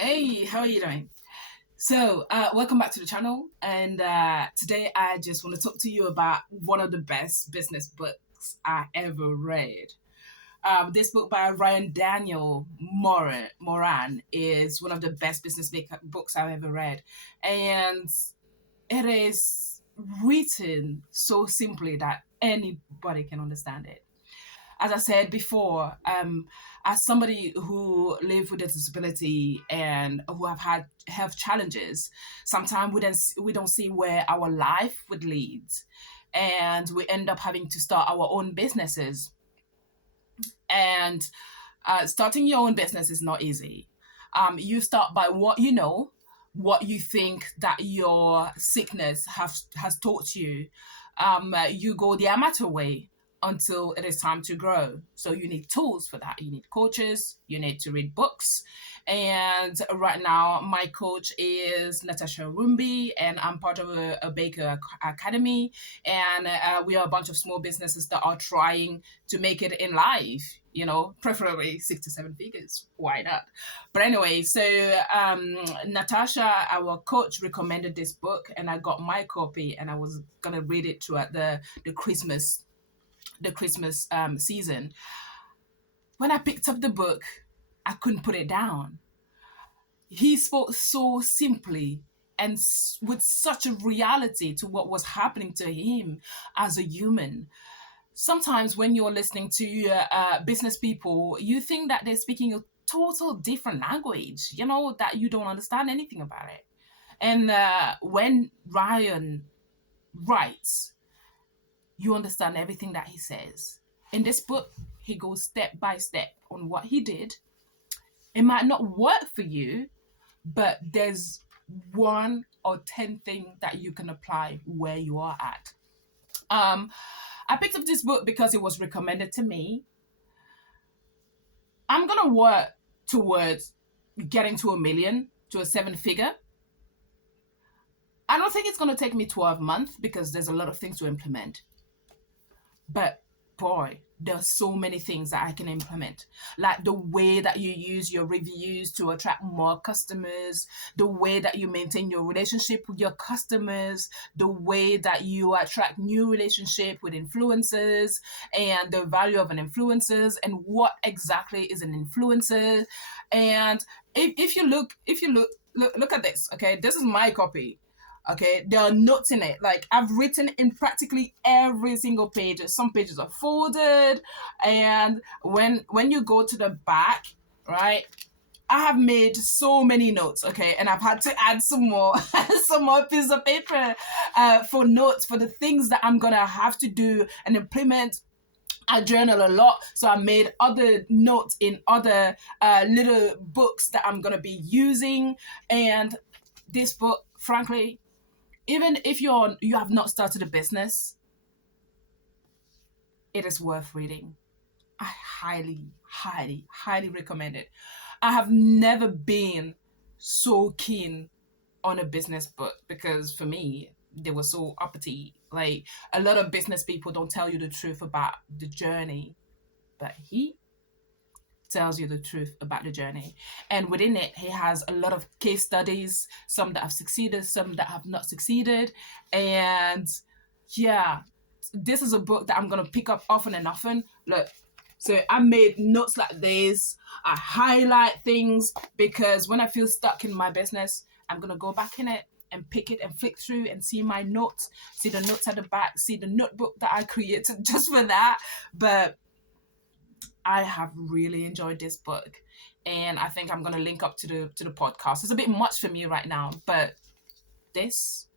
Hey, how are you doing? Welcome back to the channel. And today I just want to talk to you about one of the best business books I ever read. This book by Daniel Moran is one of the best books I've ever read. And it is written so simply that anybody can understand it. As I said before, as somebody who live with a disability and who have had health challenges, sometimes we don't see where our life would lead, and we end up having to start our own businesses. And starting your own business is not easy. You start by what you know, what you think that your sickness has taught you. You go the amateur way until it is time to grow. So you need tools for that. You need coaches. You need to read books. And right now, my coach is Natasha Rumbi, and I'm part of a baker academy. And we are a bunch of small businesses that are trying to make it in life, preferably 6 to 7 figures. Why not? But anyway, so Natasha, our coach, recommended this book, and I got my copy, and I was gonna read it throughout the Christmas season. When I picked up the book, I couldn't put it down. He spoke so simply and with such a reality to what was happening to him as a human. Sometimes when you're listening to business people, you think that they're speaking a total different language, that you don't understand anything about it. And when Ryan writes, you understand everything that he says. In this book, he goes step by step on what he did. It might not work for you, but there's 1 or 10 things that you can apply where you are at. I picked up this book because it was recommended to me. I'm gonna work towards getting to 1 million, to a 7-figure. I don't think it's gonna take me 12 months because there's a lot of things to implement. But boy, there are so many things that I can implement, like the way that you use your reviews to attract more customers, the way that you maintain your relationship with your customers, the way that you attract new relationship with influencers, and the value of an influencer, and what exactly is an influencer. And if you look at this, okay, this is my copy. Okay, there are notes in it. Like, I've written in practically every single page. Some pages are folded, and when you go to the back, right, I have made so many notes, okay, and I've had to add some more pieces of paper for notes for the things that I'm gonna have to do and implement. I journal a lot, so I made other notes in other little books that I'm gonna be using. And this book, frankly, even if you have not started a business, it is worth reading. I highly, highly, highly recommend it. I have never been so keen on a business book because for me, they were so uppity. Like, a lot of business people don't tell you the truth about the journey, but he tells you the truth about the journey. And within it, he has a lot of case studies, some that have succeeded, some that have not succeeded. And yeah, this is a book that I'm going to pick up often and often. Look, so I made notes like this. I highlight things because when I feel stuck in my business, I'm going to go back in it and pick it and flick through and see my notes, see the notes at the back, see the notebook that I created just for that. But I have really enjoyed this book, and I think I'm going to link up to the podcast. It's a bit much for me right now, but this,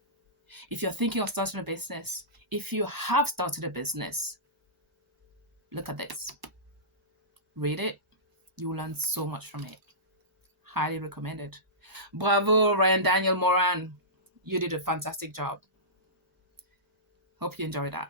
if you're thinking of starting a business, if you have started a business, look at this. Read it. You'll learn so much from it. Highly recommended. Bravo, Daniel Moran. You did a fantastic job. Hope you enjoyed that.